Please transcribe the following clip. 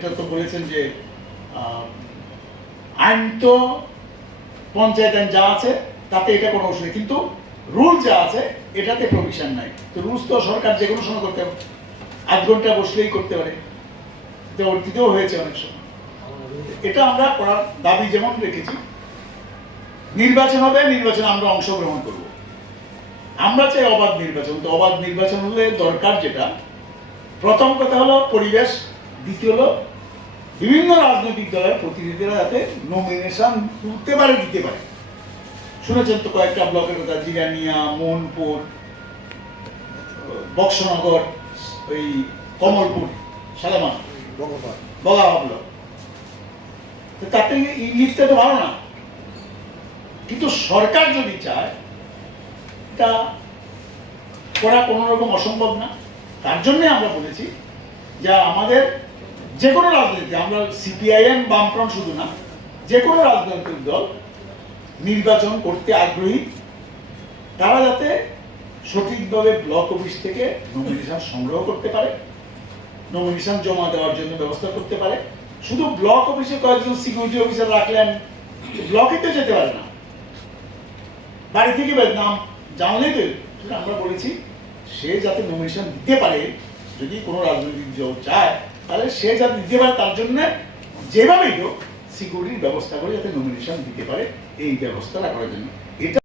এটা তো বলেছেন যে আইন তো পঞ্চায়েত আইন যা আছে, তাতে এটা কোনো অসুবিধা কিন্তু রুল যা আছে, এটাতে প্রভিশন নাই। তো রুলস তো সরকার যে কোনো সময় করতে আধ ঘণ্টা বসলেই করতে পারে। এটা অতীতেও হয়েছে অনেক সময়। এটা আমরা করার দাবি যেমন রেখেছি, নির্বাচন হবে, নির্বাচনে আমরা অংশগ্রহণ করব। আমরা চাই অবাধ নির্বাচন। তো অবাধ নির্বাচন হলে দরকার যেটা, প্রথম কথা হলো পরিবেশ, দ্বিতীয় হলো বিভিন্ন রাজনৈতিক দলের প্রতিনিধিরা যাতে নমিনেশন তুলতে পারে দিতে পারে। শুনেছেন তো কয়েকটা ব্লকের কথা জিরানিয়া মোহনপুর বক্সনগর ওই কমলপুর সালামান বগা ব্লক। তো তাতে এই লিস্টটা তো ভালো না। কিন্তু সরকার যদি চায় এটা করা কোনো রকম অসম্ভব না। তার জন্যে আমরা বলেছি যা আমাদের যে কোনো রাজনীতি আমরা সিপিআইএম বামফ্রন্ট শুধু না যে কোনো রাজনৈতিক দল নির্বাচন করতে আগ্রহী, তারা যাতে সঠিকভাবে ব্লক অফিস থেকে নমিনেশন সংগ্রহ করতে পারে নমিনেশন জমা দেওয়ার জন্য ব্যবস্থা করতে পারে। শুধু ব্লক অফিসে কয়েকজন সিকিউরিটি অফিসার রাখলেন, ব্লকে তো যেতে পারে না। বাড়ি থেকে নাম জানলেই তো আমরা বলেছি, সে যাতে নমিনেশন দিতে পারে, যদি কোনো রাজনৈতিক দল চায় তাহলে সে যা দিতে পারে তার জন্য যেভাবেই হোক সিকিউরিটির ব্যবস্থা করে যাতে নমিনেশন দিতে পারে, এই ব্যবস্থা রাখার জন্য। এটা